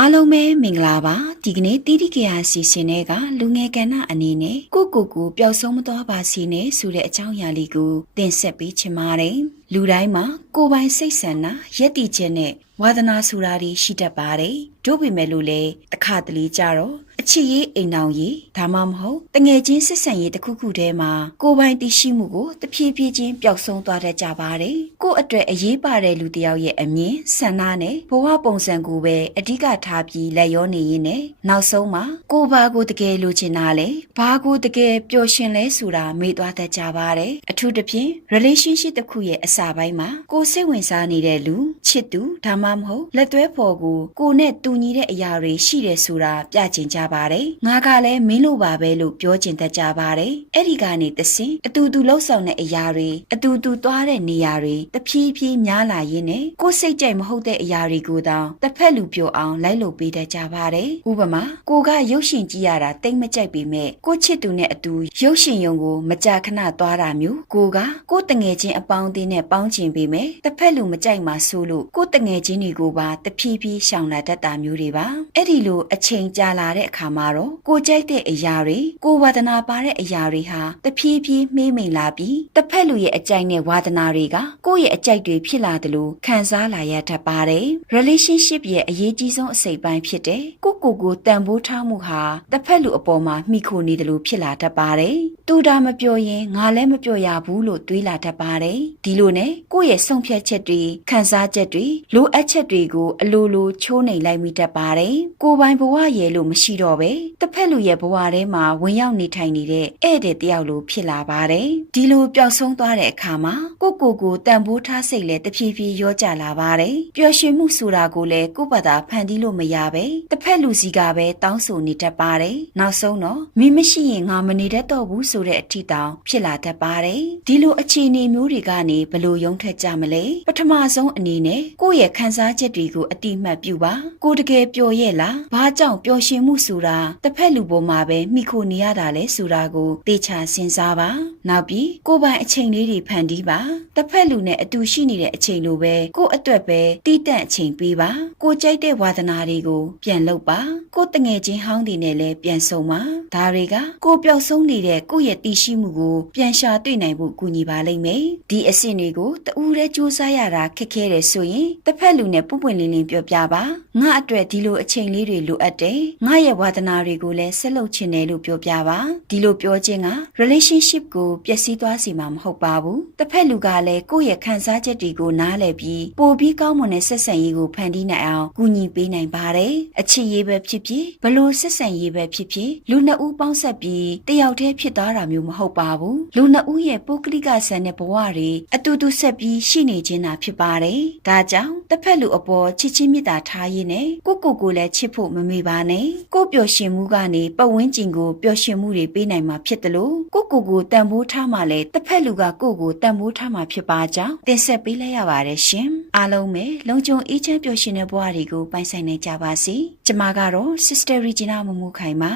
အားလုံးပဲမင်္ဂလာပါဒီကနေ့တီတီကရာစီစဉ်တဲ့ကလူငယ်ကဏ္ဍအနေနဲ့ကိုကိုကိုပျောက်ဆုံးမသွားပါစေနဲ့ဆိုတဲ့အကြောင်းအရာလေးကိုတင်ဆက်ပေးချင်ပါတယ်လူတိုင်းမှာကိုယ်ပိုင်စိတ်ဆန္ဒယက်တီချက်နဲ့ဝါသနာဆိုတာတွေရှိတတ်ပါတယ်တို့ပေမဲ့လို့လေတစ်ခါတလေကြတော့ အချစ်ရေးအိမ်အောင်ရေးဒါမှမဟုတ်တငယ်ချင်းစစ်ဆန်ရေးတစ်ခုခုတည်းမှာကိုယ်ပိုင်တည်ရှိမှုကိုတဖြည်းဖြည်းချင်းပျောက်ဆုံးသွားတတ်ကြပါတယ်ကိုယ့်အတွက်အရေးပါတဲ့လူတစ်ယောက်ရဲ့အမြင်ဆန္ဒနဲ့ဘဝပုံစံကိုပဲအဓိကထားပြီးလက်ရောနေရင်းနဲ့နောက်ဆုံးမှာကိုယ်ဘာကိုတကယ်လိုချင်တာလဲဘာကိုတကယ်ပျော်ရွှင်လဲဆိုတာမေ့သွားတတ်ကြပါတယ်အထူးသဖြင့် relationship တစ်ခုရဲ့အစပိုင်းမှာကိုယ်စိတ်ဝင်စားနေတဲ့လူချစ်သူဒါမှမဟုတ်လက်သွဲဖော်ကိုကိုယ်နဲ့တူညီတဲ့အရာတွေရှိတယ်ဆိုတာပြကျင်ကြပါတယ်ငါကလည်းမင်းလိုပါပဲလို့ပြောကျင်တတ်ကြပါတယ်အဲ့ဒီကနေတဆင်အတူတူလှုပ်ဆောင်တဲ့အရာတွေအတူတူသွားတဲ့နေရာတွေတဖြည်းဖြည်းများလာရင်းနဲ့ကိုယ်စိတ်ကြိုက်မဟုတ်တဲ့အရာတွေကိုတောင်တစ်ဖက်လူပြောအောင်လိုက်လုပ်ပေးတတ်ကြပါတယ်ဥပမာကိုကရုပ်ရှင်ကြည့်ရတာတိတ်မကြိုက်ပေမဲ့ကိုချစ်သူနဲ့အတူရုပ်ရှင်ရုံကိုမကြာခဏသွားတာမျိုးကိုကကိုတငယ်ချင်းအပေါင်းအသင်းနဲ့ပေါင်းချင်ပေမဲ့တစ်ဖက်လူမကြိုက်မှဆိုလို့ကိုတငယ်ချင်းတွေကိုပါတဖြည်းဖြည်းရှောင်လာတတ်တာမျိုးတွေပါအဲ့ဒီလိုအချိန်ကြာလာတဲ့အခါမှာတော့ကိုကြိုက်တဲ့အရာတွေကိုဝါဒနာပါတဲ့အရာတွေဟာတဖြည်းဖြည်းမှေးမိန်လာပြီးတစ်ဖက်လူရဲ့အကြိုက်နဲ့ဝါဒနာတွေကကိုယ့်ရဲ့အကြိုက်တွေဖြစ်လာတယ်လို့ခံစားလာရတတ်ပါတယ် relationship ရဲ့အရေးကြီးဆုံးအစိတ်ပိုင်းဖြစ်တဲ့ကိုကိုကိုတန်ဖိုးထားမှုဟာတစ်ဖက်လူအပေါ်မှာမိခိုနေတယ်လို့ဖြစ်လာတတ်ပါတယ်တူတာမပြောရင်ငါလည်းမပြောရဘူးလို့တွေးလာတတ်ပါတယ်ဒီလိုနဲ့ကိုယ့်ရဲ့ဆုံးဖြတ်ချက်တွေခံစားချက်တွေလိုအပ်ချက်တွေကိုအလိုလိုချိုးနှိမ်လိုက်မိတတ်ပါတယ်ကိုယ်ပိုင်ဘဝရဲ့လို့မရှိတော့ပဲတစ်ဖက်လူရဲ့ဘဝထဲမှာဝင်ရောက်နေထိုင်နေတဲ့ဧည့်သည်တယောက်လိုဖြစ်လာပါတယ်ဒီလိုပျောက်ဆုံးသွားတဲ့အခါမှာကိုကိုကိုတန်ဖိုးထားစိတ်လည်းတဖြည်းဖြည်းရောကြလာပါတယ်ပျော်ရွှင်မှုဆိုတာကိုလည်းကိုယ့်ဘာသာဖန်တီးလို့မရပဲတစ်ဖက်လူစီကပဲတောင်းဆိုနေတတ်ပါတယ်နောက်ဆုံးတော့မိမရှိရင်ငါမနေတတ်တော့ဘူးဆိုတဲ့အထီတောင်ဖြစ်လာတတ်ပါတယ်ဒီလိုအခြေအနေမျိုးတွေကနေဘလို့ရုံထက်ကြမလဲပထမဆုံးအနေနဲ့ကိုယ့်ရဲ့ခံစားချက်တွေကိုအတိအမှတ်ပြုပါကိုတကယ်ပျော်ရဲ့လားဘာကြောင့်ပျော်ရွှင်မှုဆိုတာတစ်ဖက်လူပေါ်မှာပဲမိခိုနေရတာလဲဆိုတာကိုသေချာစဉ်းစားပါနောက်ပြီးကိုယ်ပိုင်အချိန်လေးတွေဖန်တီးပါတစ်ဖက်လူနဲ့အတူရှိနေတဲ့အချိန်လိုပဲကိုယ့်အတွက်ပဲတီးတန့်အချိန်ပေးပါကိုကြိုက်တဲ့ဝါသနာတွေကိုပြန်လုပ်ပါကိုတငယ်ချင်းဟောင်းတွေနဲ့လည်းပြန်ဆုံပါဒါတွေကကိုပျောက်ဆုံးနေတဲ့ကိုယ့်ရဲ့တည်ရှိမှုကိုပြန်ရှာတွေ့နိုင်ဖို့ကူညီပါလိမ့်မယ်ဒီအဆင့်တွေကိုတူးတဲ့စူးစမ်းရတာခက်ခဲတယ်ဆိုရင်တစ်ဖက်လူနဲ့ပွပွင့်လင်းလင်းပြောပြပါငါအတွက်ဒီလိုအချိန်လေးတွေလိုအပ်တယ်ငါရဲ့ဝါသနာတွေကိုလည်းဆက်လုပ်ချင်တယ်လို့ပြောပြပါဒီလိုပြောခြင်းက relationship ကိုပျက်စီးသွားစေမှာမဟုတ်ပါဘူးတစ်ဖက်လူကလည်းကိုယ့်ရဲ့ခံစားချက်တွေကိုနားလည်ပြီးပိုပြီးကောင်းမွန်တဲ့ဆက်ဆံရေးကိုဖန်တီးနိုင်အောင်ကူညီပေးနိုင်ပါတယ်အချစ်ရေးပဲဖြစ်ဖြစ်ဘလို့ဆက်ဆံရေးပဲဖြစ်ဖြစ်လူနှစ်ဦးပေါင်းဆက်ပြီးတယောက်တည်းဖြစ်သွားတာမျိုးမဟုတ်ပါဘူးလူနှစ်ဦးရဲ့ပုဂ္ဂလိကဆန်တဲ့ဘဝတွေအတူတူဆက်ပြီးရှိနေခြင်းသာဖြစ်ပါတယ်ဒါကြောင့်တစ်ဖက်လူအပေါ်ချစ်ချင်းမေတ္တာထားရင်းနဲ့ကိုကိုကိုလည်းချစ်ဖို့မမေ့ပါနဲ့ကိုပျော်ရွှင်မှုကနေပတ်ဝန်းကျင်ကိုပျော်ရွှင်မှုတွေပေးနိုင်မှာဖြစ်တယ်လို့ကိုကိုကိုတန်ဖိုးထားမှလည်းတစ်ဖက်လူကကိုကိုတန်ဖိုးထားမှဖြစ်ပါကြောင်းတင်ဆက်ပေးလိုက်ရပါတယ်ရှင်အားလုံးပဲလုံခြုံအေးချမ်းပျော်ရွှင်တဲ့ဘဝတွေကိုပိုင်ဆိုင်နိုင်ကြပါစေကျမကတော့ Sister Regina မမူခိုင်ပါ